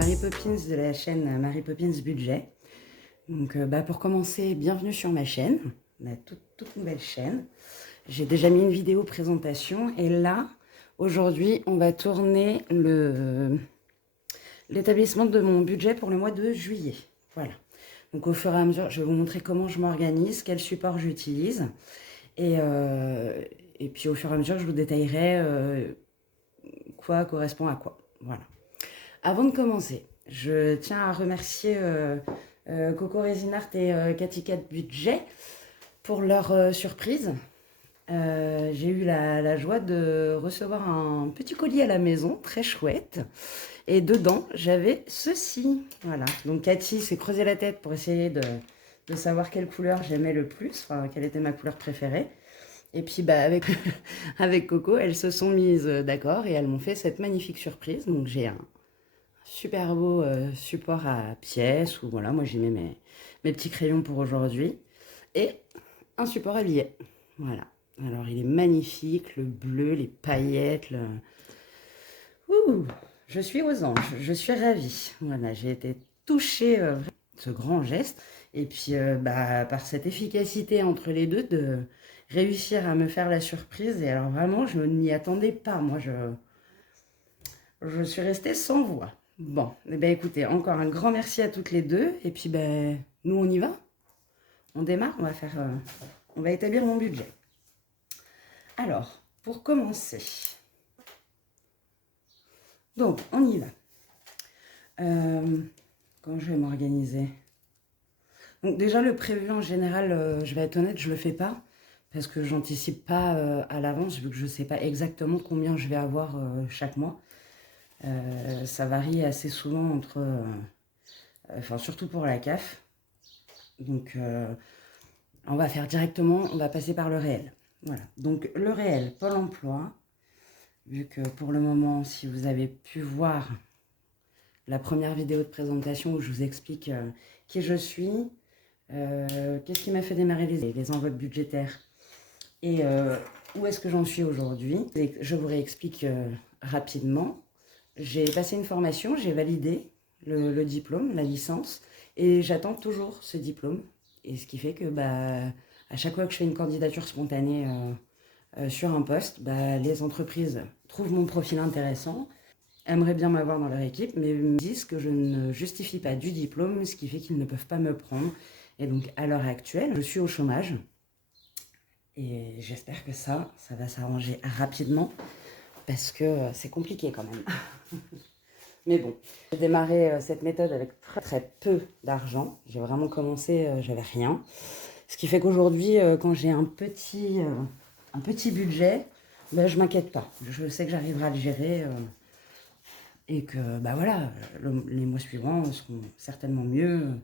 Mary Poppins de la chaîne Mary Poppins Budget. Donc pour commencer, bienvenue sur ma chaîne, ma toute nouvelle chaîne. J'ai déjà mis une vidéo présentation et là, aujourd'hui, on va tourner l'établissement de mon budget pour le mois de juillet. Voilà. Donc au fur et à mesure, je vais vous montrer comment je m'organise, quel support j'utilise. Et puis au fur et à mesure, je vous détaillerai quoi correspond à quoi. Voilà. Avant de commencer, je tiens à remercier Coco Resinart et Cathy Cat Budget pour leur surprise. J'ai eu la joie de recevoir un petit colis à la maison, très chouette. Et dedans, j'avais ceci. Voilà. Donc Cathy s'est creusé la tête pour essayer de savoir quelle couleur j'aimais le plus, enfin quelle était ma couleur préférée. Et puis avec Coco, elles se sont mises d'accord et elles m'ont fait cette magnifique surprise. Donc j'ai un super beau support à pièces, où voilà, moi j'ai mis mes petits crayons pour aujourd'hui. Et un support à billets. Voilà. Alors il est magnifique, le bleu, les paillettes. Ouh, je suis aux anges, je suis ravie. Voilà, j'ai été touchée de ce grand geste. Et puis par cette efficacité entre les deux, de réussir à me faire la surprise. Et alors vraiment, je ne m'y attendais pas. Moi, je suis restée sans voix. Bon, eh ben écoutez, encore un grand merci à toutes les deux. Et puis, nous, on y va. On démarre, on va établir mon budget. Alors, pour commencer, donc, on y va. Comment je vais m'organiser? Donc déjà, le prévu, en général, je vais être honnête, je ne le fais pas. Parce que j'anticipe pas à l'avance, vu que je ne sais pas exactement combien je vais avoir chaque mois. Ça varie assez souvent entre... enfin, surtout pour la CAF. Donc, on va faire directement, on va passer par le réel. Voilà. Donc, le réel, Pôle emploi. Vu que pour le moment, si vous avez pu voir la première vidéo de présentation où je vous explique qui je suis, qu'est-ce qui m'a fait démarrer les enveloppes budgétaires et où est-ce que j'en suis aujourd'hui. Je vous réexplique rapidement. J'ai passé une formation, j'ai validé le diplôme, la licence, et j'attends toujours ce diplôme. Et ce qui fait que à chaque fois que je fais une candidature spontanée sur un poste, les entreprises trouvent mon profil intéressant, aimeraient bien m'avoir dans leur équipe, mais me disent que je ne justifie pas du diplôme, ce qui fait qu'ils ne peuvent pas me prendre. Et donc à l'heure actuelle, je suis au chômage. Et j'espère que ça va s'arranger rapidement, parce que c'est compliqué quand même. Mais bon, j'ai démarré cette méthode avec très peu d'argent. J'ai vraiment commencé, j'avais rien. Ce qui fait qu'aujourd'hui, quand j'ai un petit budget, je m'inquiète pas. Je sais que j'arriverai à le gérer et que voilà, les mois suivants seront certainement mieux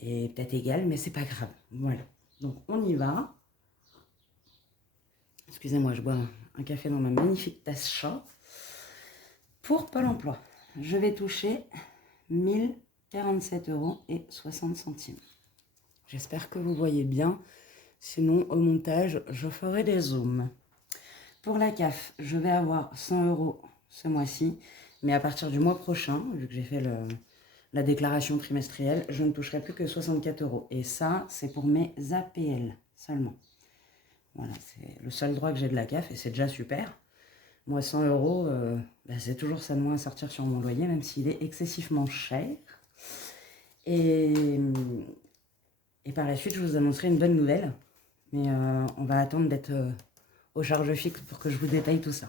et peut-être égal, mais c'est pas grave. Voilà. Donc on y va. Excusez-moi, je bois un café dans ma magnifique tasse chat. Pour Pôle emploi, je vais toucher 1047,60 €. J'espère que vous voyez bien. Sinon, au montage, je ferai des zooms. Pour la CAF, je vais avoir 100 € ce mois-ci. Mais à partir du mois prochain, vu que j'ai fait la déclaration trimestrielle, je ne toucherai plus que 64 €. Et ça, c'est pour mes APL seulement. Voilà, c'est le seul droit que j'ai de la CAF et c'est déjà super. Moi, 100 €, c'est toujours ça de moins à sortir sur mon loyer, même s'il est excessivement cher. Et par la suite, je vous annoncerai une bonne nouvelle. Mais on va attendre d'être aux charges fixes pour que je vous détaille tout ça.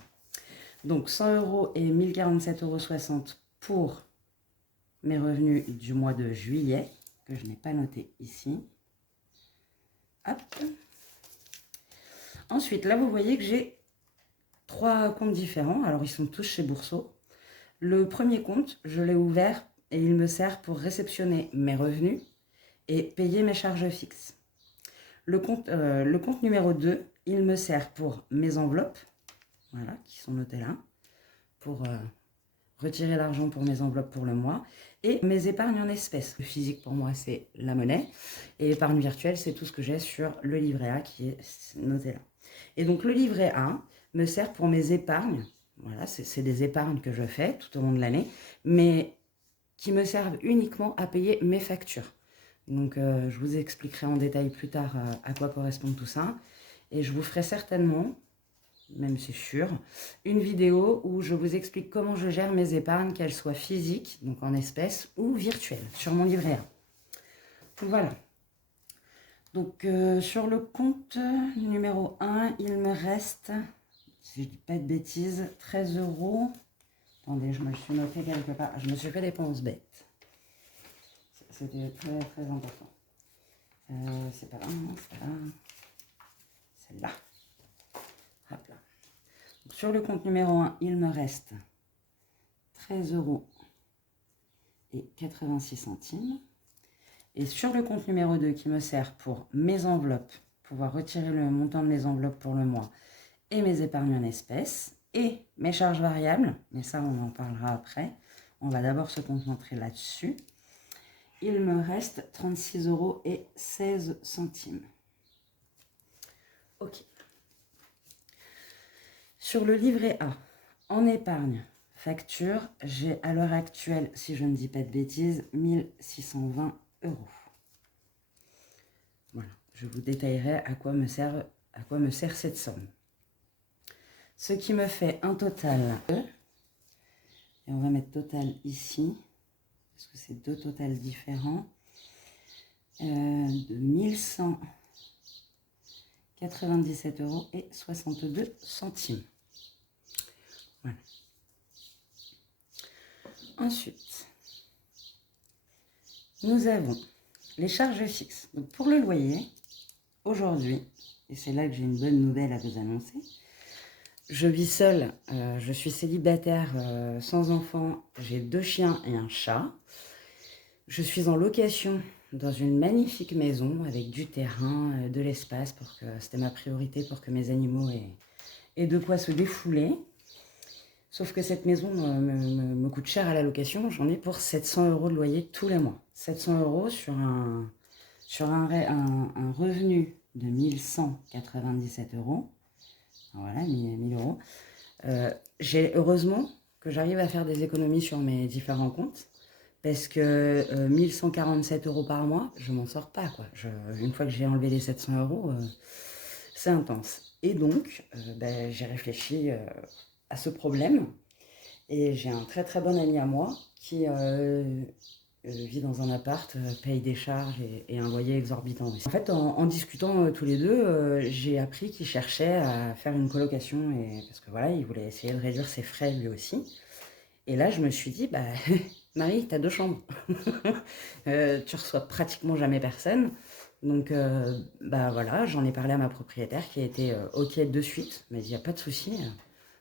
Donc 100 € et 1047,60 € pour mes revenus du mois de juillet, que je n'ai pas noté ici. Hop. Ensuite, là, vous voyez que j'ai 3 comptes différents. Alors, ils sont tous chez Bourseau. Le premier compte, je l'ai ouvert et il me sert pour réceptionner mes revenus et payer mes charges fixes. Le compte numéro 2, il me sert pour mes enveloppes, voilà, qui sont notées là, pour retirer l'argent pour mes enveloppes pour le mois, et mes épargnes en espèces. Le physique pour moi, c'est la monnaie, et épargne virtuelle, c'est tout ce que j'ai sur le livret A qui est noté là. Et donc le livret A me sert pour mes épargnes. Voilà, c'est des épargnes que je fais tout au long de l'année, mais qui me servent uniquement à payer mes factures. Donc, je vous expliquerai en détail plus tard à quoi correspond tout ça. Et je vous ferai certainement, même c'est sûr, une vidéo où je vous explique comment je gère mes épargnes, qu'elles soient physiques, donc en espèces, ou virtuelles, sur mon livret A. Voilà. Donc, sur le compte numéro 1, il me reste, si je dis pas de bêtises, 13 euros. Attendez, je me le suis noté quelque part. Je me suis fait dépenses bêtes. C'était très, très important. C'est pas là, non, c'est pas là. Celle-là. Hop là. Donc, sur le compte numéro 1, il me reste 13 euros et 86 centimes. Et sur le compte numéro 2 qui me sert pour mes enveloppes, pouvoir retirer le montant de mes enveloppes pour le mois et mes épargnes en espèces et mes charges variables, mais ça on en parlera après. On va d'abord se concentrer là-dessus. Il me reste 36 euros et 16 centimes. Ok. Sur le livret A, en épargne, facture, j'ai à l'heure actuelle, si je ne dis pas de bêtises, 1620 €. Voilà, je vous détaillerai à quoi me sert cette somme. Ce qui me fait un total, et on va mettre total ici, parce que c'est deux totals différents, de 1197 € et 62 centimes. Voilà. Ensuite, nous avons les charges fixes. Donc pour le loyer, aujourd'hui, et c'est là que j'ai une bonne nouvelle à vous annoncer, je vis seule, je suis célibataire, sans enfant, j'ai 2 chiens et un chat. Je suis en location dans une magnifique maison avec du terrain, de l'espace, c'était ma priorité pour que mes animaux aient de quoi se défouler. Sauf que cette maison me coûte cher à la location, j'en ai pour 700 € de loyer tous les mois. 700 € sur un revenu de 1197 €. Voilà, 1000 €. J'ai heureusement que j'arrive à faire des économies sur mes différents comptes, parce que 1147 € par mois, je m'en sors pas, quoi. Une fois que j'ai enlevé les 700 €, c'est intense. Et donc, j'ai réfléchi à ce problème, et j'ai un très très bon ami à moi qui vit dans un appart, paye des charges et un loyer exorbitant aussi. En fait, en discutant tous les deux, j'ai appris qu'il cherchait à faire une colocation, parce que voilà, il voulait essayer de réduire ses frais lui aussi. Et là, je me suis dit, Marie, tu as 2 chambres. Tu reçois pratiquement jamais personne. Donc, voilà, j'en ai parlé à ma propriétaire qui a été OK de suite. Elle m'a dit, il n'y a pas de souci.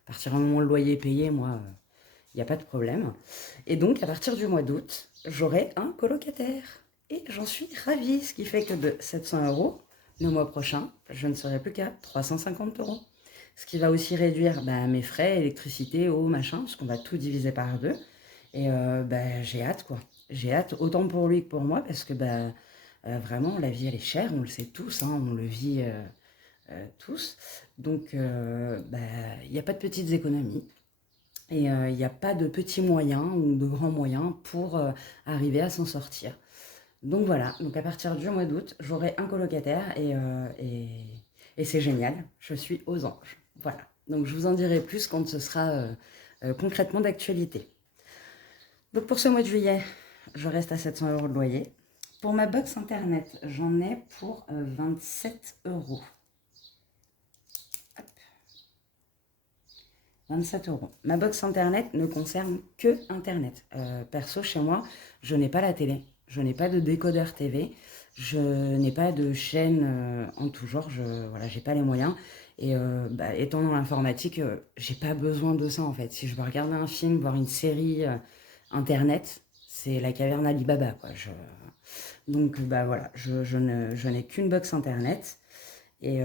À partir du moment où le loyer est payé, moi, il n'y a pas de problème. Et donc, à partir du mois d'août, j'aurai un colocataire. Et j'en suis ravie, ce qui fait que de 700 €, le mois prochain, je ne serai plus qu'à 350 €. Ce qui va aussi réduire mes frais, électricité, eau, machin, parce qu'on va tout diviser par 2. Et j'ai hâte, quoi. J'ai hâte, autant pour lui que pour moi, parce que vraiment, la vie, elle est chère, on le sait tous, hein, on le vit tous. Donc, il n'y a pas de petites économies. Et il n'y a pas de petits moyens ou de grands moyens pour arriver à s'en sortir. Donc voilà, donc à partir du mois d'août, j'aurai un colocataire et c'est génial, je suis aux anges. Voilà, donc je vous en dirai plus quand ce sera concrètement d'actualité. Donc pour ce mois de juillet, je reste à 700 € de loyer. Pour ma box internet, j'en ai pour 27 €. 27 €. Ma box internet ne concerne que internet. Perso, chez moi, je n'ai pas la télé, je n'ai pas de décodeur TV, je n'ai pas de chaîne en tout genre, voilà, j'ai pas les moyens. Et étant dans l'informatique, j'ai pas besoin de ça en fait. Si je veux regarder un film, voir une série internet, c'est la caverne Ali Baba, quoi. Donc voilà, je n'ai qu'une box internet. Et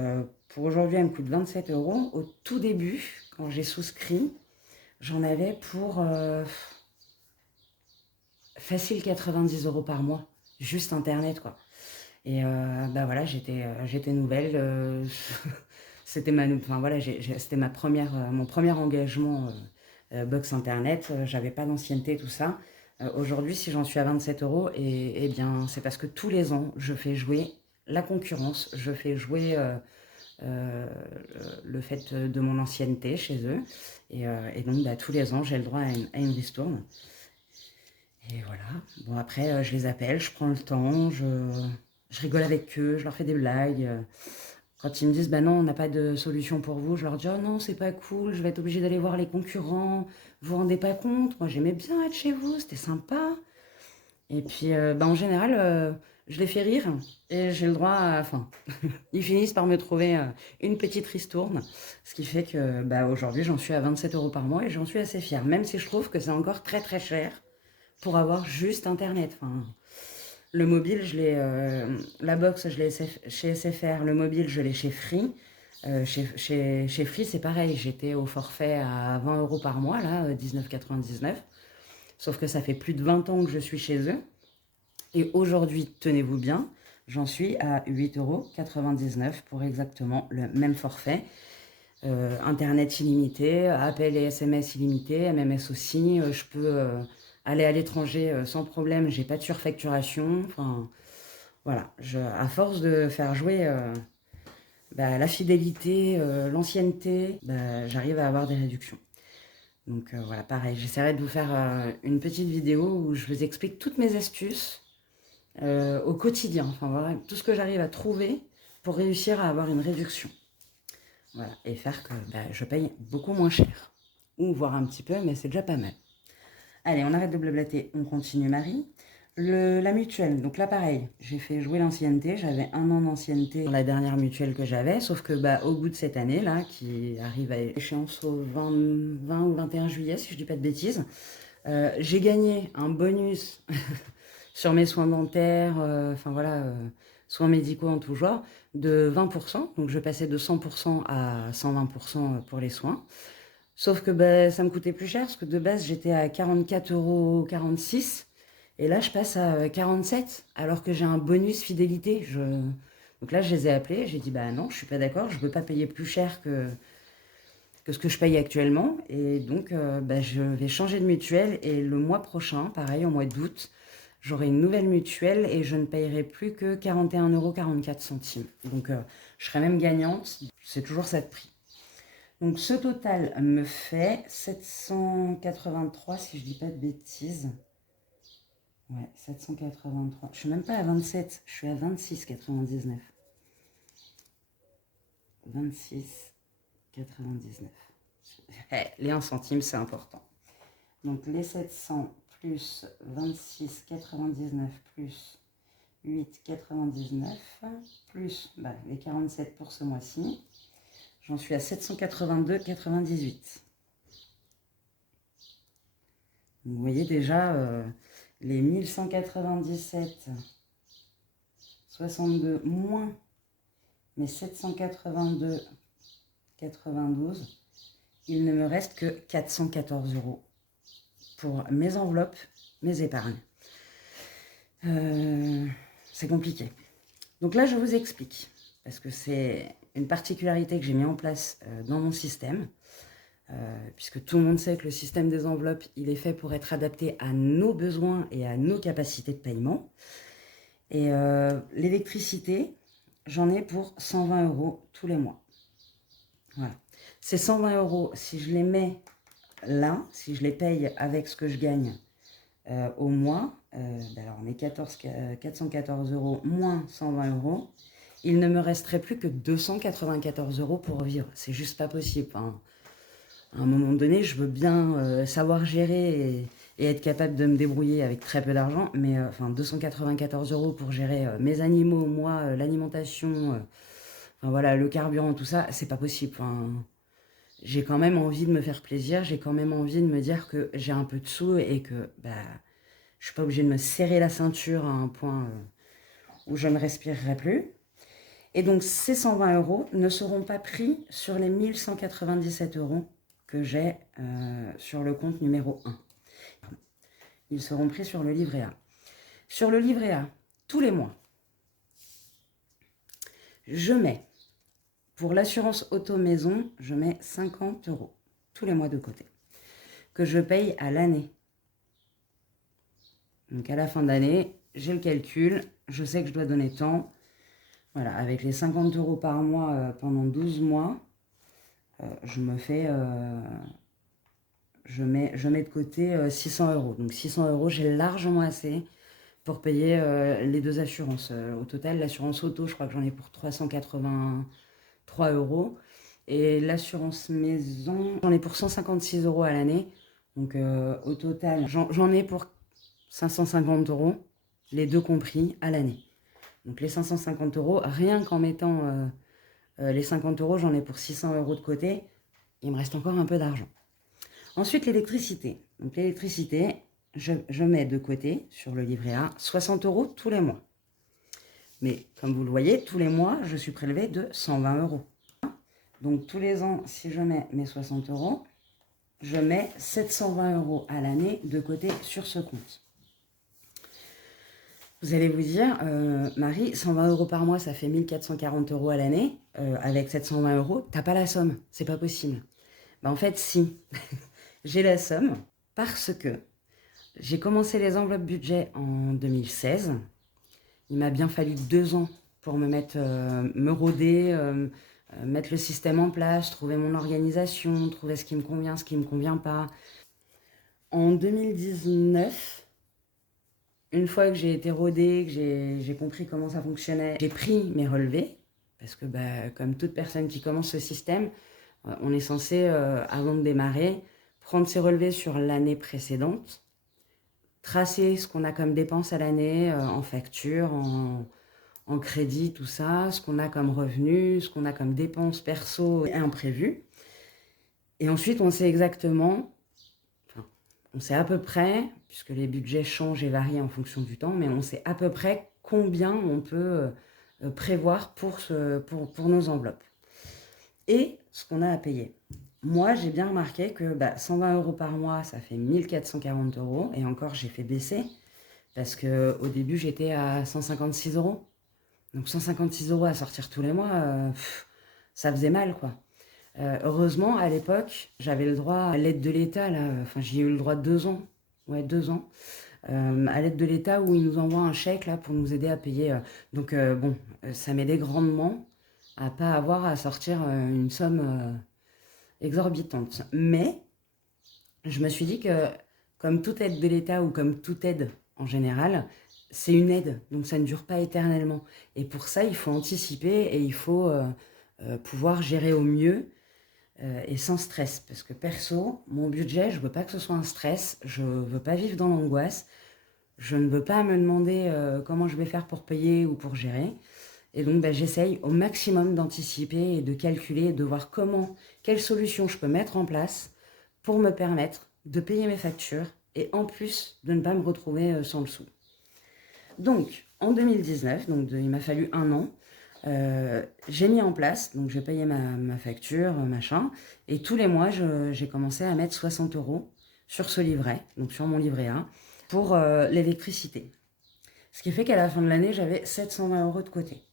pour aujourd'hui, elle me coûte 27 €. Au tout début, quand j'ai souscrit, j'en avais pour facile 90 € par mois, juste internet, quoi. Et voilà, j'étais nouvelle. C'était c'était mon premier engagement box internet. J'avais pas d'ancienneté, tout ça. Aujourd'hui, si j'en suis à 27 euros, et bien, c'est parce que tous les ans, je fais jouer la concurrence, je fais jouer euh, le fait de mon ancienneté chez eux. Et donc, bah, tous les ans, j'ai le droit à une ristourne. Et voilà. Bon, après, je les appelle, je prends le temps, je rigole avec eux, je leur fais des blagues. Quand ils me disent, bah non, on n'a pas de solution pour vous, je leur dis, oh non, c'est pas cool, je vais être obligée d'aller voir les concurrents. Vous vous rendez pas compte? Moi, j'aimais bien être chez vous, c'était sympa. Et puis, bah, en général, je les fais rire et j'ai le droit à... Enfin, ils finissent par me trouver une petite ristourne, ce qui fait que bah, aujourd'hui, j'en suis à 27 euros par mois et j'en suis assez fière, même si je trouve que c'est encore très très cher pour avoir juste Internet. Enfin, le mobile, la box, je l'ai chez SFR, le mobile, je l'ai chez Free. Chez Free, c'est pareil, j'étais au forfait à 20 euros par mois, là, 19,99. Sauf que ça fait plus de 20 ans que je suis chez eux. Et aujourd'hui, tenez-vous bien, j'en suis à 8,99 € pour exactement le même forfait. Internet illimité, appels et SMS illimités, MMS aussi. Je peux aller à l'étranger sans problème, j'ai pas de surfacturation. Enfin, voilà, à force de faire jouer bah, la fidélité, l'ancienneté, bah, j'arrive à avoir des réductions. Donc voilà, pareil, j'essaierai de vous faire une petite vidéo où je vous explique toutes mes astuces au quotidien. Enfin voilà, tout ce que j'arrive à trouver pour réussir à avoir une réduction. Voilà, et faire que bah, je paye beaucoup moins cher. Ou voire un petit peu, mais c'est déjà pas mal. Allez, on arrête de blablater, on continue Marie. La mutuelle, donc là pareil, j'ai fait jouer l'ancienneté, j'avais 1 an d'ancienneté dans la dernière mutuelle que j'avais, sauf que bah, au bout de cette année là, qui arrive à échéance au 20 ou 21 juillet, si je dis pas de bêtises, j'ai gagné un bonus sur mes soins dentaires, enfin voilà, soins médicaux en tout genre, de 20%, donc je passais de 100% à 120% pour les soins. Sauf que bah, ça me coûtait plus cher, parce que de base, j'étais à 44,46 €. Et là, je passe à 47, alors que j'ai un bonus fidélité. Donc là, je les ai appelés, j'ai dit, bah non, je suis pas d'accord, je ne peux pas payer plus cher que ce que je paye actuellement. Et donc, bah, je vais changer de mutuelle. Et le mois prochain, pareil, au mois d'août, j'aurai une nouvelle mutuelle et je ne payerai plus que 41,44 €. Donc, je serai même gagnante. C'est toujours ça de prix. Donc ce total me fait 783, si je dis pas de bêtises. Ouais, 783. Je suis même pas à 27, je suis à 26,99. 26,99. Les 1 centime, c'est important. Donc les 700 plus 26,99 plus 8,99 plus bah, les 47 pour ce mois-ci. J'en suis à 782,98. Vous voyez déjà les 1197,62 moins mes 782,92. Il ne me reste que 414 € pour mes enveloppes, mes épargnes. C'est compliqué. Donc là, je vous explique, parce que c'est une particularité que j'ai mis en place dans mon système, puisque tout le monde sait que le système des enveloppes, il est fait pour être adapté à nos besoins et à nos capacités de paiement. Et l'électricité, j'en ai pour 120 € tous les mois. Voilà. Ces 120 €, si je les mets là, si je les paye avec ce que je gagne au mois, alors on est 414 € moins 120 €, il ne me resterait plus que 294 € pour vivre. C'est juste pas possible. Hein. À un moment donné, je veux bien savoir gérer et être capable de me débrouiller avec très peu d'argent, mais enfin 294 € pour gérer mes animaux, moi, l'alimentation, enfin, voilà, le carburant, tout ça, c'est pas possible. Enfin, j'ai quand même envie de me faire plaisir, j'ai quand même envie de me dire que j'ai un peu de sous et que bah, je suis pas obligée de me serrer la ceinture à un point où je ne respirerai plus. Et donc ces 120 € ne seront pas pris sur les 1197 € que j'ai sur le compte numéro 1. Ils seront pris sur le livret A. Sur le livret A, tous les mois, je mets, pour l'assurance auto-maison, je mets 50 € tous les mois de côté, que je paye à l'année. Donc à la fin d'année, j'ai le calcul, je sais que je dois donner tant. Voilà, avec les 50 € par mois pendant 12 mois, je mets de côté 600 €. Donc 600 €, j'ai largement assez pour payer les 2 assurances. Au total, l'assurance auto, je crois que j'en ai pour 383 €. Et l'assurance maison, j'en ai pour 156 € à l'année. Donc au total, j'en ai pour 550 €, les deux compris, à l'année. Donc les 550 €, rien qu'en mettant les 50 €, j'en ai pour 600 € de côté. Il me reste encore un peu d'argent. Ensuite, l'électricité. Donc l'électricité, je mets de côté sur le livret A 60 € tous les mois. Mais comme vous le voyez, tous les mois, je suis prélevé de 120 €. Donc tous les ans, si je mets mes 60 €, je mets 720 € à l'année de côté sur ce compte. Vous allez vous dire, Marie, 120 € par mois, ça fait 1440 € à l'année. Avec 720 €, t'as pas la somme, c'est pas possible. En fait, si, j'ai la somme parce que j'ai commencé les enveloppes budget en 2016. Il m'a bien fallu 2 ans pour me roder, mettre le système en place, trouver mon organisation, trouver ce qui me convient, ce qui ne me convient pas. En 2019, une fois que j'ai été rodée, que j'ai compris comment ça fonctionnait, j'ai pris mes relevés, parce que comme toute personne qui commence ce système, on est censé, avant de démarrer, prendre ses relevés sur l'année précédente, tracer ce qu'on a comme dépenses à l'année, en facture, en crédit, tout ça, ce qu'on a comme revenus, ce qu'on a comme dépenses perso et imprévues. Et ensuite, on sait exactement, enfin, on sait à peu près, puisque les budgets changent et varient en fonction du temps, mais on sait à peu près combien on peut prévoir pour nos enveloppes. Et ce qu'on a à payer. Moi, j'ai bien remarqué que 120 € par mois, ça fait 1440 €. Et encore, j'ai fait baisser, parce qu'au début, j'étais à 156 €. Donc 156 € à sortir tous les mois, ça faisait mal, quoi. Heureusement, à l'époque, j'avais le droit à l'aide de l'État, là. Enfin, j'y ai eu le droit 2 ans. Ouais, 2 ans. À l'aide de l'État, où ils nous envoient un chèque, là, pour nous aider à payer. Donc, bon, ça m'aidait grandement à pas avoir à sortir une somme exorbitante. Mais je me suis dit que, comme toute aide de l'État ou comme toute aide en général, c'est une aide, donc ça ne dure pas éternellement. Et pour ça, il faut anticiper et il faut pouvoir gérer au mieux et sans stress. Parce que perso, mon budget, je ne veux pas que ce soit un stress, je ne veux pas vivre dans l'angoisse, je ne veux pas me demander comment je vais faire pour payer ou pour gérer. Et donc, j'essaye au maximum d'anticiper et de calculer et de voir quelles solutions je peux mettre en place pour me permettre de payer mes factures et en plus de ne pas me retrouver sans le sou. Donc, en 2019, il m'a fallu 1 an, j'ai mis en place, donc j'ai payé ma facture, machin, et tous les mois, j'ai commencé à mettre 60 € sur ce livret, donc sur mon livret A, pour l'électricité. Ce qui fait qu'à la fin de l'année, j'avais 720 € de côté.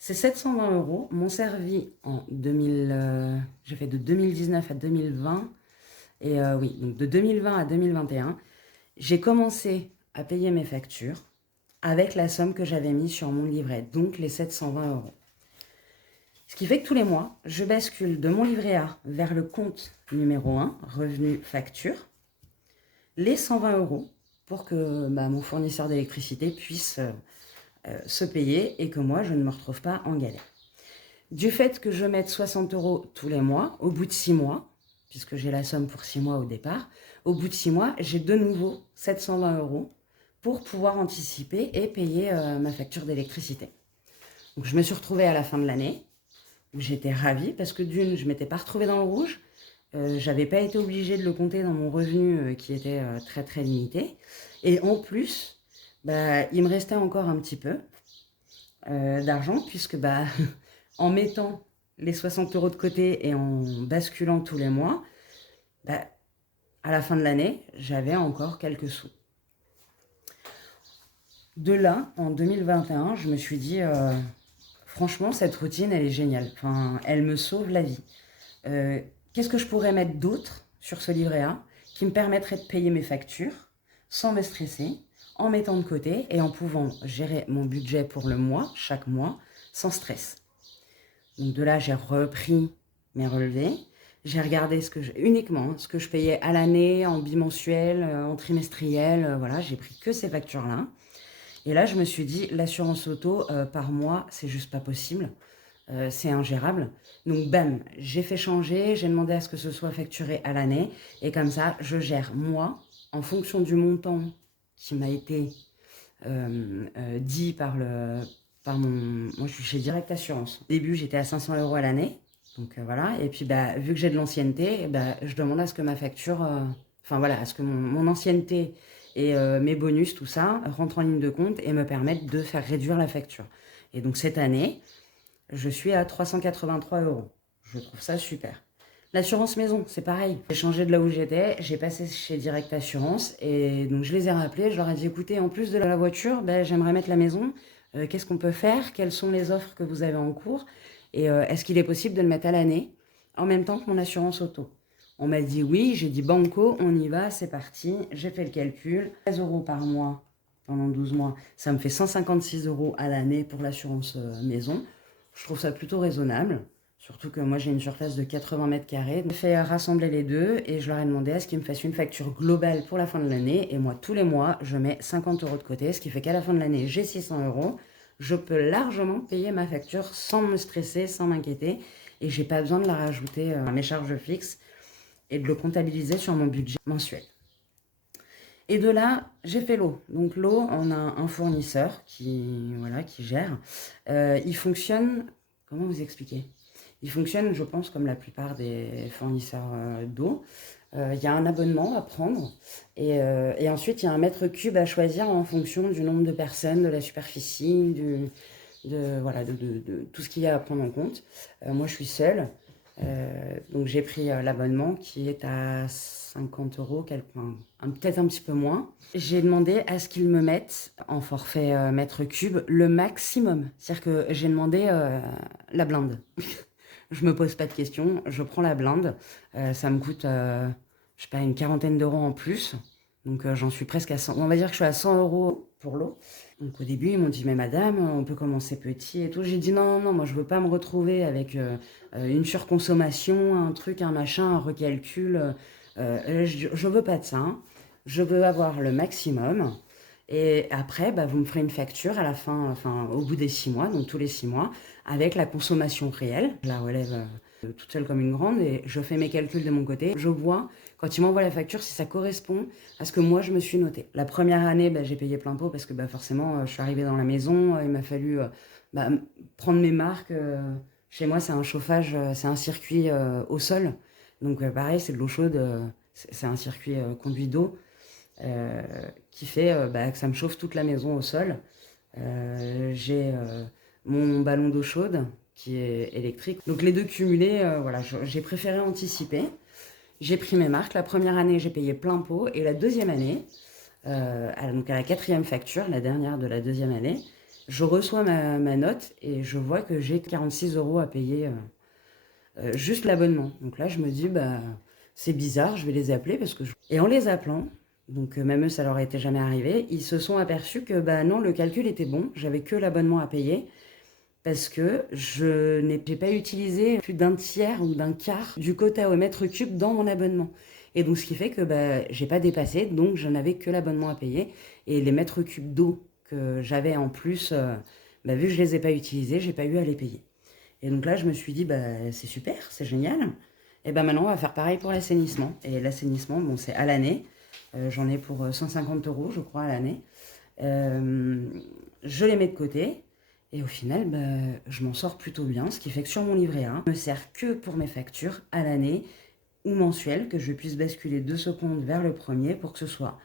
Ces 720 € m'ont servi en 2000, j'ai fait de 2019 à 2020, et oui, donc de 2020 à 2021, j'ai commencé à payer mes factures avec la somme que j'avais mise sur mon livret, donc les 720 €. Ce qui fait que tous les mois, je bascule de mon livret A vers le compte numéro 1, revenu facture, les 120 € pour que mon fournisseur d'électricité puisse se payer et que moi, je ne me retrouve pas en galère. Du fait que je mette 60 € tous les mois, au bout de 6 mois, puisque j'ai la somme pour 6 mois au départ, au bout de 6 mois, j'ai de nouveau 720 € pour pouvoir anticiper et payer ma facture d'électricité. Donc je me suis retrouvée à la fin de l'année, où j'étais ravie parce que d'une, je ne m'étais pas retrouvée dans le rouge, j'avais pas été obligée de le compter dans mon revenu qui était très très limité, et en plus, il me restait encore un petit peu d'argent, puisque en mettant les 60 € de côté et en basculant tous les mois, à la fin de l'année, j'avais encore quelques sous. De là, en 2021, je me suis dit, franchement, cette routine, elle est géniale. Enfin, elle me sauve la vie. Qu'est-ce que je pourrais mettre d'autre sur ce livret A qui me permettrait de payer mes factures sans me stresser, en mettant de côté et en pouvant gérer mon budget pour le mois, chaque mois, sans stress. Donc de là, j'ai repris mes relevés. J'ai regardé uniquement ce que je payais à l'année, en bimensuel, en trimestriel. Voilà, j'ai pris que ces factures-là. Et là, je me suis dit, l'assurance auto par mois, c'est juste pas possible. C'est ingérable. Donc, bam, j'ai fait changer, j'ai demandé à ce que ce soit facturé à l'année. Et comme ça, je gère, moi, en fonction du montant qui m'a été dit par mon... Moi, je suis chez Direct Assurance. Au début, j'étais à 500 € à l'année. Donc, voilà. Et puis, bah, vu que j'ai de l'ancienneté, bah, je demande à ce que ma facture... Enfin, voilà, à ce que mon ancienneté et mes bonus, tout ça, rentrent en ligne de compte et me permettent de faire réduire la facture. Et donc, cette année... je suis à 383 €. Je trouve ça super. L'assurance maison, c'est pareil. J'ai changé de là où j'étais, j'ai passé chez Direct Assurance et donc je les ai rappelés. Je leur ai dit, écoutez, en plus de la voiture, ben, j'aimerais mettre la maison. Qu'est-ce qu'on peut faire? Quelles sont les offres que vous avez en cours? Et est-ce qu'il est possible de le mettre à l'année en même temps que mon assurance auto? On m'a dit oui, j'ai dit banco, on y va, c'est parti. J'ai fait le calcul. 13 € par mois pendant 12 mois, ça me fait 156 € à l'année pour l'assurance maison. Je trouve ça plutôt raisonnable, surtout que moi j'ai une surface de 80 mètres carrés. J'ai fait rassembler les deux et je leur ai demandé à ce qu'ils me fassent une facture globale pour la fin de l'année. Et moi, tous les mois, je mets 50 € de côté, ce qui fait qu'à la fin de l'année, j'ai 600 €. Je peux largement payer ma facture sans me stresser, sans m'inquiéter. Et j'ai pas besoin de la rajouter à mes charges fixes et de le comptabiliser sur mon budget mensuel. Et de là, j'ai fait l'eau. Donc l'eau, on a un fournisseur qui, voilà, qui gère. Il fonctionne, comment vous expliquer? Il fonctionne, je pense, comme la plupart des fournisseurs d'eau. Il y a un abonnement à prendre et ensuite il y a un mètre cube à choisir en fonction du nombre de personnes, de la superficie, voilà, de tout ce qu'il y a à prendre en compte. Moi, je suis seule. Donc j'ai pris l'abonnement qui est à 50 €, peut-être un petit peu moins. J'ai demandé à ce qu'ils me mettent en forfait mètre cube le maximum. C'est-à-dire que j'ai demandé la blinde. Je me pose pas de questions, je prends la blinde. Ça me coûte, je sais pas, une quarantaine d'euros en plus. Donc j'en suis presque à 100. On va dire que je suis à 100 € pour l'eau. Donc au début, ils m'ont dit, mais madame, on peut commencer petit et tout. J'ai dit, non, non, moi je veux pas me retrouver avec une surconsommation, un truc, un machin, un recalcul. Je veux pas de ça. Hein. Je veux avoir le maximum. Et après, bah, vous me ferez une facture à la fin, enfin au bout des 6 mois, donc tous les 6 mois, avec la consommation réelle. Je la relève toute seule comme une grande et je fais mes calculs de mon côté. Je vois, quand ils m'envoient la facture, si ça correspond à ce que moi je me suis noté. La première année, bah, j'ai payé plein pot parce que bah, forcément, je suis arrivée dans la maison, il m'a fallu bah, prendre mes marques. Chez moi, c'est un chauffage, c'est un circuit au sol. Donc pareil, c'est de l'eau chaude, c'est un circuit conduit d'eau. Qui fait bah, que ça me chauffe toute la maison au sol. J'ai mon ballon d'eau chaude qui est électrique. Donc les deux cumulés, voilà, j'ai préféré anticiper. J'ai pris mes marques. La première année, j'ai payé plein pot. Et la deuxième année, donc à la 4e facture, la dernière de la deuxième année, je reçois ma note et je vois que j'ai 46 € à payer juste l'abonnement. Donc là, je me dis, bah, c'est bizarre, je vais les appeler parce que... Et en les appelant, donc même eux, ça leur était jamais arrivé, ils se sont aperçus que bah non, le calcul était bon, j'avais que l'abonnement à payer parce que je n'ai pas utilisé plus d'un tiers ou d'un quart du quota au mètre cube dans mon abonnement. Et donc ce qui fait que bah, j'ai pas dépassé, donc je n'avais que l'abonnement à payer et les mètres cubes d'eau que j'avais en plus, bah, vu que je les ai pas utilisés, j'ai pas eu à les payer. Et donc là, je me suis dit, bah, c'est super, c'est génial. Et ben maintenant, on va faire pareil pour l'assainissement. Et l'assainissement, bon, c'est à l'année. J'en ai pour 150 €, je crois, à l'année. Je les mets de côté. Et au final, bah, je m'en sors plutôt bien. Ce qui fait que sur mon livret A, ne me sert que pour mes factures à l'année ou mensuelles, que je puisse basculer de ce compte vers le premier pour que ce soit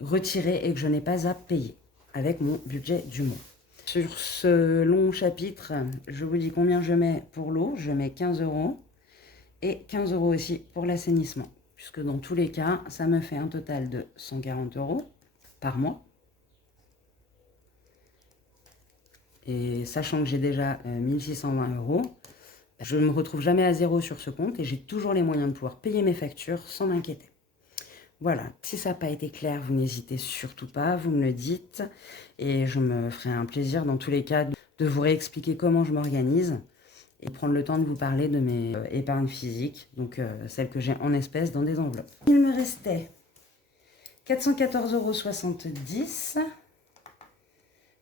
retiré et que je n'ai pas à payer avec mon budget du mois. Sur ce long chapitre, je vous dis combien je mets pour l'eau. Je mets 15 € et 15 € aussi pour l'assainissement. Puisque dans tous les cas, ça me fait un total de 140 € par mois. Et sachant que j'ai déjà 1620 €, je ne me retrouve jamais à zéro sur ce compte et j'ai toujours les moyens de pouvoir payer mes factures sans m'inquiéter. Voilà, si ça n'a pas été clair, vous n'hésitez surtout pas, vous me le dites. Et je me ferai un plaisir dans tous les cas de vous réexpliquer comment je m'organise et prendre le temps de vous parler de mes épargnes physiques, donc celles que j'ai en espèces dans des enveloppes. Il me restait 414,70 €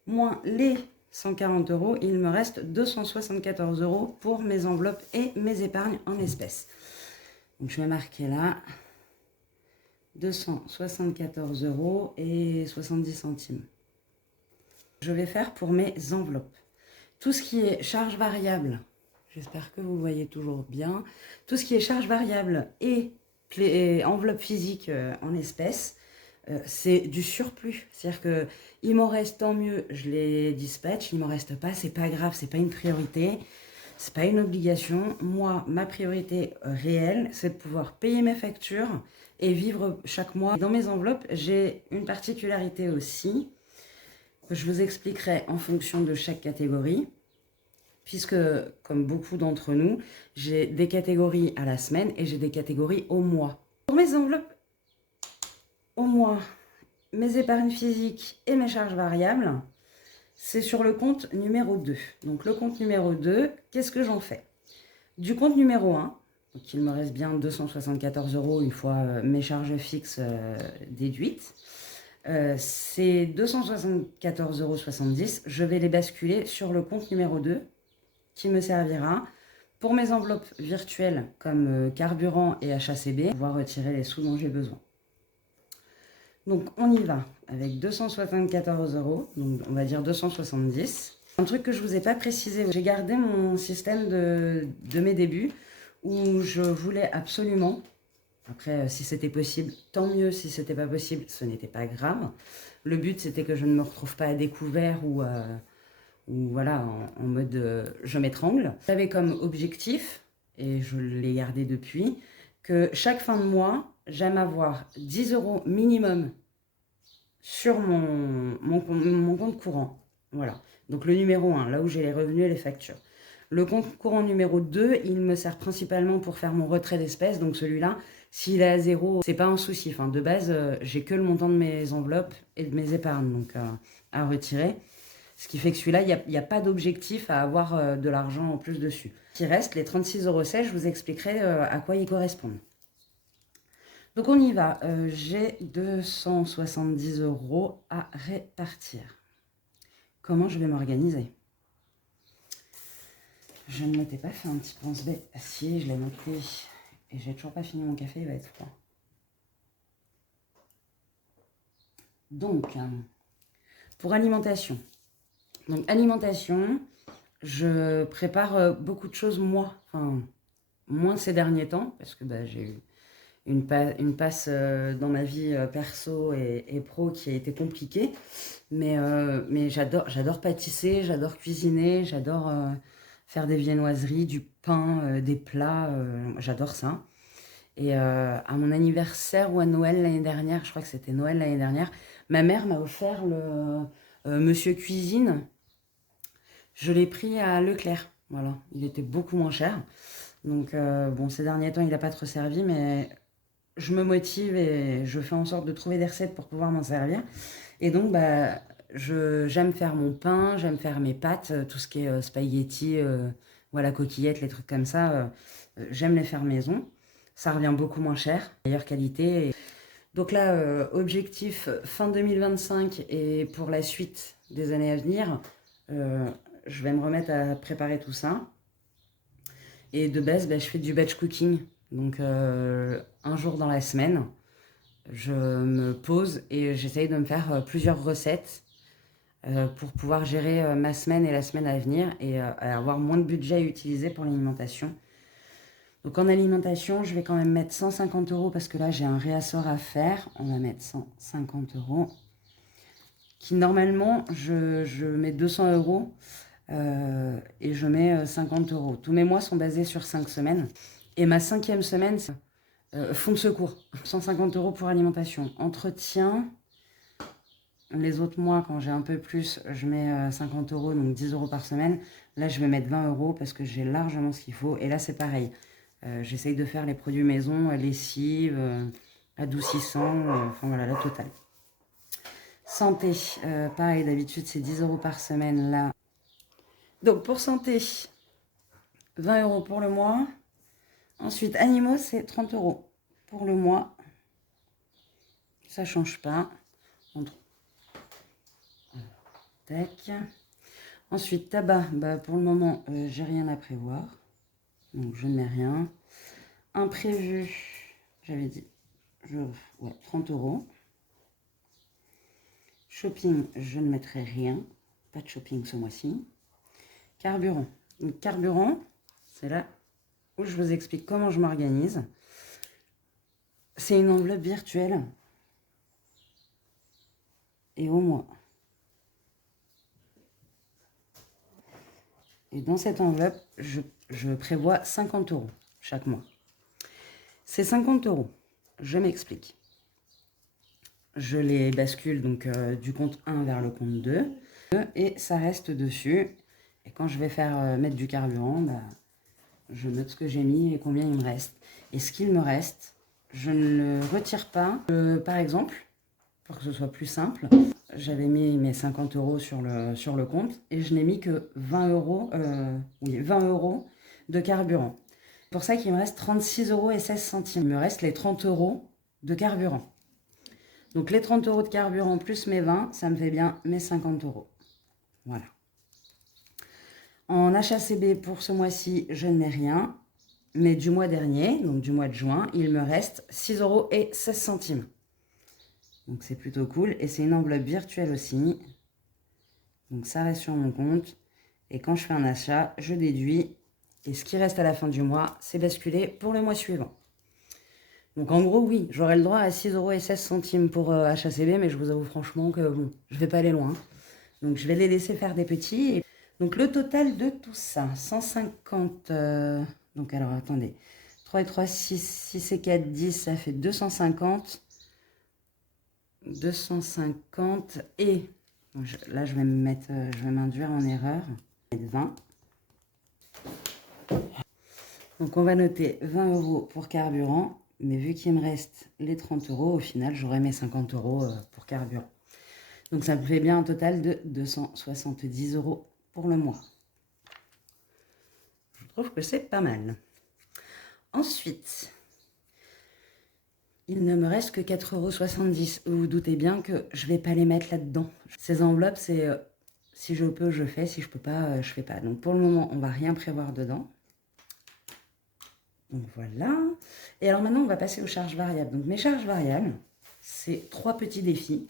moins les 140 €, il me reste 274 € pour mes enveloppes et mes épargnes en espèces. Donc je vais marquer là 274 € et 70 centimes. Je vais faire pour mes enveloppes. Tout ce qui est charge variable, j'espère que vous voyez toujours bien, tout ce qui est charge variable et enveloppe physique en espèces, c'est du surplus. C'est-à-dire qu'il m'en reste, tant mieux, je les dispatche, il m'en reste pas, c'est pas grave, c'est pas une priorité, c'est pas une obligation. Moi, ma priorité réelle, c'est de pouvoir payer mes factures et vivre chaque mois. Dans mes enveloppes, j'ai une particularité aussi, que je vous expliquerai en fonction de chaque catégorie, puisque, comme beaucoup d'entre nous, j'ai des catégories à la semaine et j'ai des catégories au mois. Pour mes enveloppes au mois, mes épargnes physiques et mes charges variables, c'est sur le compte numéro 2. Donc le compte numéro 2, qu'est-ce que j'en fais? Du compte numéro 1, donc il me reste bien 274 € une fois mes charges fixes déduites. C'est 274,70 €. Je vais les basculer sur le compte numéro 2 qui me servira pour mes enveloppes virtuelles comme carburant et HACB, pour pouvoir retirer les sous dont j'ai besoin. Donc on y va avec 274 €, donc on va dire 270. Un truc que je ne vous ai pas précisé, j'ai gardé mon système de mes débuts où je voulais absolument, après si c'était possible, tant mieux, si c'était pas possible, ce n'était pas grave. Le but c'était que je ne me retrouve pas à découvert ou voilà, en mode je m'étrangle. J'avais comme objectif, et je l'ai gardé depuis, que chaque fin de mois, j'aime avoir 10 € minimum sur mon compte courant. Voilà, donc le numéro 1, là où j'ai les revenus et les factures. Le compte courant numéro 2, il me sert principalement pour faire mon retrait d'espèces. Donc celui-là, s'il est à 0, c'est pas un souci. Enfin, de base, j'ai que le montant de mes enveloppes et de mes épargnes donc, à retirer. Ce qui fait que celui-là, il n'y a pas d'objectif à avoir de l'argent en plus dessus. Ce qui reste, les 36,16 €, je vous expliquerai à quoi ils correspondent. Donc on y va. J'ai 270 € à répartir. Comment je vais m'organiser? Je ne m'étais pas fait un petit pense-B. Ah si, je l'ai noté. Et j'ai toujours pas fini mon café, il va être froid. Donc, pour alimentation. Donc, alimentation, je prépare beaucoup de choses moi. Enfin, moins ces derniers temps, parce que j'ai eu une passe dans ma vie perso et pro qui a été compliquée. Mais j'adore pâtisser, j'adore cuisiner, j'adore faire des viennoiseries, du pain, des plats, j'adore ça. Et à mon anniversaire ou à Noël l'année dernière, je crois que c'était Noël l'année dernière, ma mère m'a offert le Monsieur Cuisine. Je l'ai pris à Leclerc, voilà, il était beaucoup moins cher. Donc bon, ces derniers temps, il n'a pas trop servi, mais je me motive et je fais en sorte de trouver des recettes pour pouvoir m'en servir. Et donc, j'aime faire mon pain, j'aime faire mes pâtes, tout ce qui est spaghetti, voilà, coquillettes, les trucs comme ça, j'aime les faire maison. Ça revient beaucoup moins cher, meilleure qualité. Donc là, objectif fin 2025 et pour la suite des années à venir, je vais me remettre à préparer tout ça. Et de base, je fais du batch cooking. Donc un jour dans la semaine, je me pose et j'essaye de me faire plusieurs recettes pour pouvoir gérer ma semaine et la semaine à venir et avoir moins de budget à utiliser pour l'alimentation. Donc en alimentation, je vais quand même mettre 150 € parce que là, j'ai un réassort à faire. On va mettre 150 €. Qui normalement, je mets 200 € et je mets 50 €. Tous mes mois sont basés sur 5 semaines. Et ma 5e semaine, c'est fonds de secours. 150 € pour alimentation. Entretien. Les autres mois, quand j'ai un peu plus, je mets 50 €, donc 10 € par semaine. Là, je vais mettre 20 € parce que j'ai largement ce qu'il faut. Et là, c'est pareil. J'essaye de faire les produits maison, lessive, adoucissant, enfin voilà, la totale. Santé, pareil, d'habitude c'est 10 € par semaine là. Donc pour santé, 20 € pour le mois. Ensuite, animaux, c'est 30 € pour le mois. Ça change pas. Tac. Ensuite, tabac, bah, pour le moment, j'ai rien à prévoir. Donc je ne mets rien. Imprévu, j'avais dit, ouais, 30 €. Shopping, je ne mettrai rien. Pas de shopping ce mois-ci. Carburant. Donc carburant, c'est là où je vous explique comment je m'organise. C'est une enveloppe virtuelle. Et au mois. Et dans cette enveloppe, je prévois 50 € chaque mois. Ces 50 €, je m'explique. Je les bascule donc du compte 1 vers le compte 2. Et ça reste dessus. Et quand je vais faire mettre du carburant, bah, je note ce que j'ai mis et combien il me reste. Et ce qu'il me reste, je ne le retire pas. Par exemple, pour que ce soit plus simple, j'avais mis mes 50 € sur le compte et je n'ai mis que 20 €, oui, 20 € de carburant. C'est pour ça qu'il me reste 36 € et 16 centimes. Il me reste les 30 € de carburant. Donc les 30 € de carburant plus mes 20, ça me fait bien mes 50 €. Voilà. En HACB pour ce mois-ci, je ne mets rien. Mais du mois dernier, donc du mois de juin, il me reste 6 € et 16 centimes. Donc c'est plutôt cool. Et c'est une enveloppe virtuelle aussi. Donc ça reste sur mon compte. Et quand je fais un achat, je déduis. Et ce qui reste à la fin du mois, c'est basculé pour le mois suivant. Donc en gros, oui, j'aurai le droit à 6 € et 16 centimes pour HACB. Mais je vous avoue franchement que bon, je ne vais pas aller loin. Donc je vais les laisser faire des petits. Et donc le total de tout ça, 150... donc alors attendez. 3 et 3, 6, 6 et 4, 10, ça fait 250. 250 et là je vais m'induire en erreur. 20. Donc on va noter 20 € pour carburant, mais vu qu'il me reste les 30 €, au final j'aurai mes 50 € pour carburant. Donc ça me fait bien un total de 270 € pour le mois. Je trouve que c'est pas mal. Ensuite, il ne me reste que 4,70 €. Vous vous doutez bien que je ne vais pas les mettre là-dedans. Ces enveloppes, c'est si je peux, je fais. Si je ne peux pas, je ne fais pas. Donc pour le moment, on ne va rien prévoir dedans. Donc voilà. Et alors maintenant, on va passer aux charges variables. Donc mes charges variables, c'est 3 petits défis.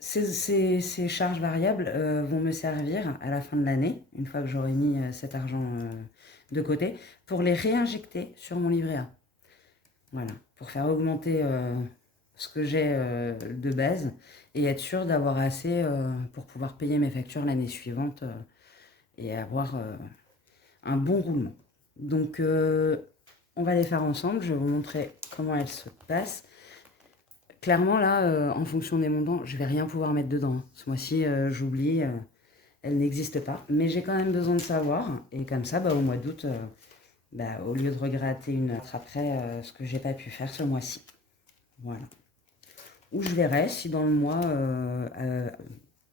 Ces charges variables vont me servir à la fin de l'année, une fois que j'aurai mis cet argent de côté, pour les réinjecter sur mon livret A. Voilà, pour faire augmenter ce que j'ai de base et être sûr d'avoir assez pour pouvoir payer mes factures l'année suivante et avoir un bon roulement. Donc, on va les faire ensemble. Je vais vous montrer comment elles se passent. Clairement, là, en fonction des montants, je ne vais rien pouvoir mettre dedans. Ce mois-ci, j'oublie, elle n'existe pas. Mais j'ai quand même besoin de savoir. Et comme ça, au mois d'août... au lieu de regretter une autre après ce que j'ai pas pu faire ce mois-ci. Voilà. Ou je verrai si dans le mois,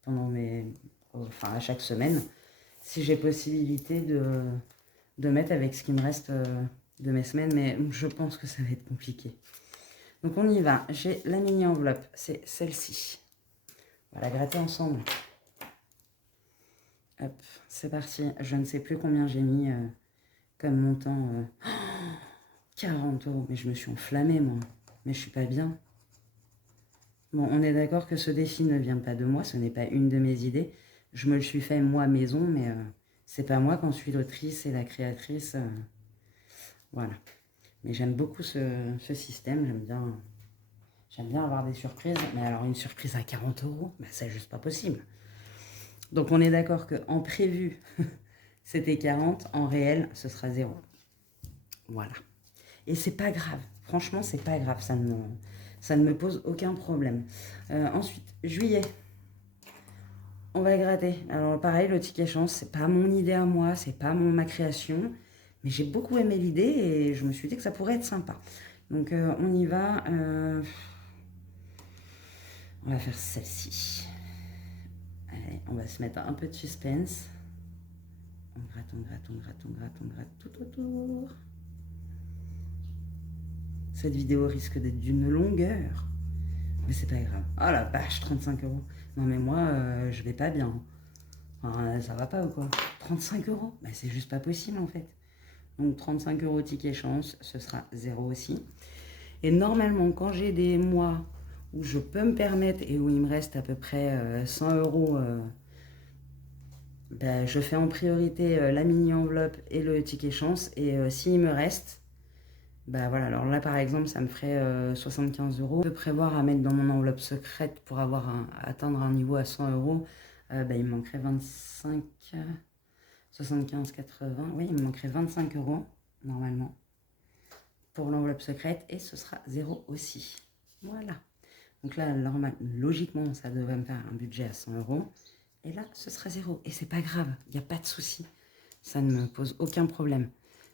pendant à chaque semaine, si j'ai possibilité de mettre avec ce qui me reste de mes semaines, mais je pense que ça va être compliqué. Donc on y va. J'ai la mini enveloppe, c'est celle-ci. On va la gratter ensemble. Hop, c'est parti. Je ne sais plus combien j'ai mis comme montant. 40 €, mais je me suis enflammée, moi. Mais je suis pas bien. Bon, on est d'accord que ce défi ne vient pas de moi, ce n'est pas une de mes idées. Je me le suis fait moi maison, mais c'est pas moi qu'en suis l'autrice et la créatrice. Voilà. Mais j'aime beaucoup ce système, j'aime bien avoir des surprises. Mais alors une surprise à 40 €, c'est juste pas possible. Donc on est d'accord qu'en prévu, c'était 40, en réel, ce sera 0. Voilà. Et c'est pas grave. Franchement, c'est pas grave. Ça ne me pose aucun problème. Ensuite, juillet. On va gratter. Alors pareil, le ticket chance, c'est pas mon idée à moi, c'est pas ma création. Mais j'ai beaucoup aimé l'idée et je me suis dit que ça pourrait être sympa. Donc on y va. On va faire celle-ci. Allez, on va se mettre un peu de suspense. On gratte, on gratte, on gratte, on gratte, on gratte tout autour. Cette vidéo risque d'être d'une longueur. Mais c'est pas grave. Oh la vache, 35 €. Non mais moi, je vais pas bien. Enfin, ça va pas ou quoi? 35 €? Bah c'est juste pas possible en fait. Donc 35 € ticket chance, ce sera 0 aussi. Et normalement, quand j'ai des mois où je peux me permettre et où il me reste à peu près 100 €, ben, je fais en priorité la mini enveloppe et le ticket chance. Et s'il me reste, bah voilà, alors là par exemple ça me ferait 75 €. Je peux prévoir à mettre dans mon enveloppe secrète pour atteindre un niveau à 100 €. Bah, il me manquerait 25, 75, 80, oui il me manquerait 25 € normalement pour l'enveloppe secrète et ce sera 0 aussi. Voilà. Donc là, logiquement, ça devrait me faire un budget à 100 €. Et là, ce sera 0. Et c'est pas grave, il n'y a pas de souci. Ça ne me pose aucun problème.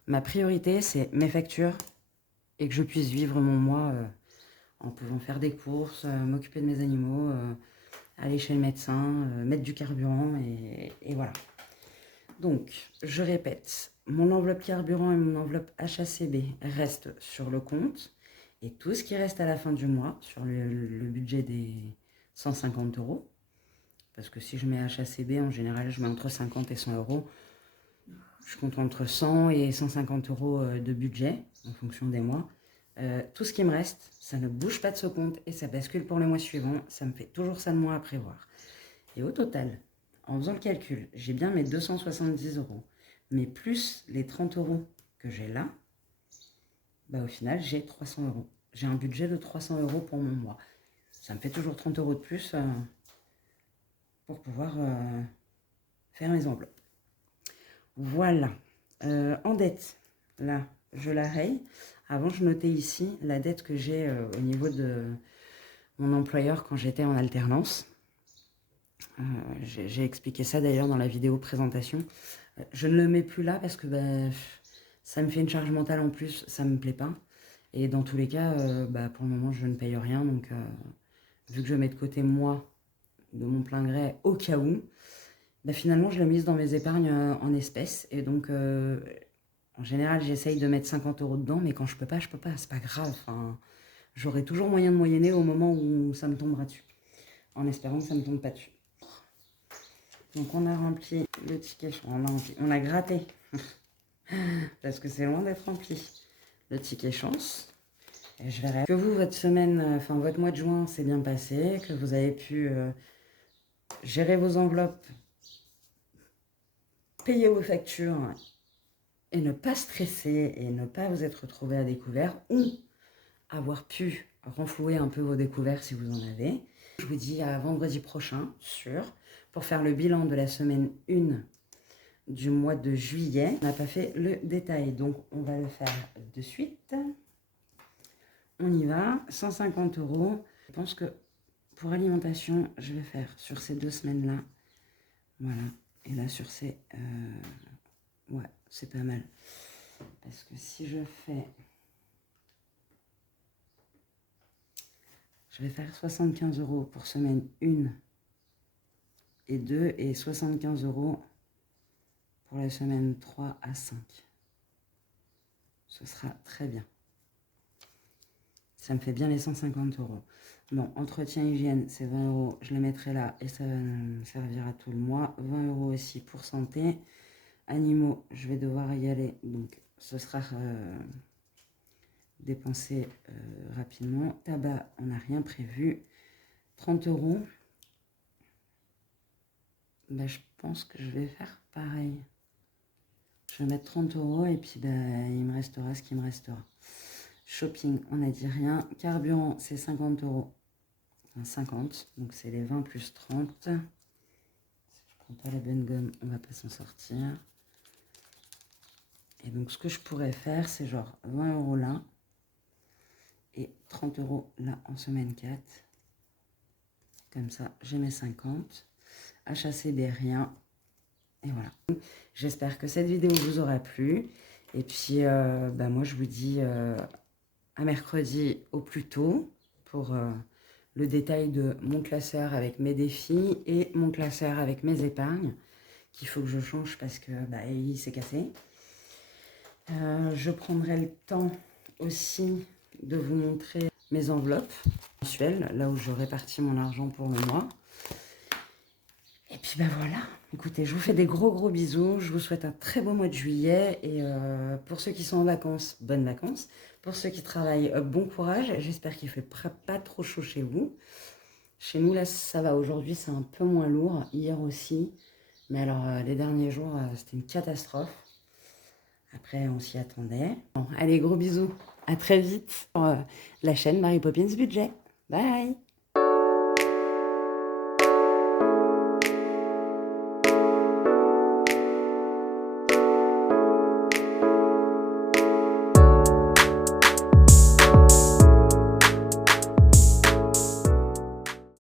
Ma priorité, c'est mes factures et que je puisse vivre mon mois en pouvant faire des courses, m'occuper de mes animaux, aller chez le médecin, mettre du carburant et voilà. Donc, je répète, mon enveloppe carburant et mon enveloppe HACB restent sur le compte. Et tout ce qui reste à la fin du mois, sur le budget des 150 €, parce que si je mets HACB, en général, je mets entre 50 et 100 €. Je compte entre 100 et 150 € de budget, en fonction des mois. Tout ce qui me reste, ça ne bouge pas de ce compte et ça bascule pour le mois suivant. Ça me fait toujours ça de mois à prévoir. Et au total, en faisant le calcul, j'ai bien mes 270 €, mais plus les 30 € que j'ai là, bah au final, j'ai 300 €. J'ai un budget de 300 € pour mon mois. Ça me fait toujours 30 € de plus pour pouvoir faire mes enveloppes. Voilà. En dette, là, je la raye. Avant, je notais ici la dette que j'ai au niveau de mon employeur quand j'étais en alternance. J'ai expliqué ça d'ailleurs dans la vidéo présentation. Je ne le mets plus là parce que bah, ça me fait une charge mentale en plus, ça ne me plaît pas. Et dans tous les cas, bah, pour le moment, je ne paye rien. Donc, vu que je mets de côté moi, de mon plein gré, au cas où, bah, finalement, je l'ai mise dans mes épargnes en espèces. Et donc, en général, j'essaye de mettre 50 € dedans. Mais quand je peux pas, c'est pas grave. Enfin, j'aurai toujours moyen de moyenner au moment où ça me tombera dessus. En espérant que ça ne me tombe pas dessus. Donc on a rempli le ticket, on a gratté, parce que c'est loin d'être rempli, le ticket chance. Et je verrai que vous, votre semaine, enfin votre mois de juin s'est bien passé, que vous avez pu gérer vos enveloppes, payer vos factures et ne pas stresser et ne pas vous être retrouvé à découvert ou avoir pu renflouer un peu vos découvertes si vous en avez. Je vous dis à vendredi prochain, pour faire le bilan de la semaine 1 du mois de juillet. On n'a pas fait le détail, donc on va le faire de suite. On y va, 150 €. Je pense que pour alimentation, je vais faire sur ces 2 semaines-là. Voilà, et là sur ces... ouais, c'est pas mal. Parce que si je fais... Je vais faire 75 € pour semaine 1 et 2 et 75 € pour la semaine 3 à 5. Ce sera très bien. Ça me fait bien les 150 €. Bon, entretien hygiène, c'est 20 €. Je les mettrai là et ça me servira tout le mois. 20 € aussi pour santé. Animaux, je vais devoir y aller. Donc, ce sera dépensé rapidement. Tabac, on n'a rien prévu. 30 €. Ben, je pense que je vais faire pareil. Je vais mettre 30 € et puis ben, il me restera ce qui me restera. Shopping, on n'a dit rien. Carburant, c'est 50 €. Enfin, 50, donc c'est les 20 plus 30. Si je prends pas la bonne gomme, on va pas s'en sortir. Et donc, ce que je pourrais faire, c'est genre 20 € là et 30 € là en semaine 4. Comme ça, j'ai mes 50. HACB, rien. Et voilà. J'espère que cette vidéo vous aura plu. Et puis, bah, moi, je vous dis à mercredi au plus tôt pour le détail de mon classeur avec mes défis et mon classeur avec mes épargnes qu'il faut que je change parce que il s'est cassé. Je prendrai le temps aussi de vous montrer mes enveloppes mensuelles, là où je répartis mon argent pour le mois. Et puis voilà, écoutez, je vous fais des gros bisous, je vous souhaite un très beau mois de juillet et pour ceux qui sont en vacances, bonnes vacances. Pour ceux qui travaillent, bon courage, j'espère qu'il ne fait pas trop chaud chez vous. Chez nous là ça va, aujourd'hui c'est un peu moins lourd, hier aussi, mais alors les derniers jours c'était une catastrophe. Après on s'y attendait. Bon, allez, gros bisous, à très vite sur la chaîne Mary Poppins Budget, bye.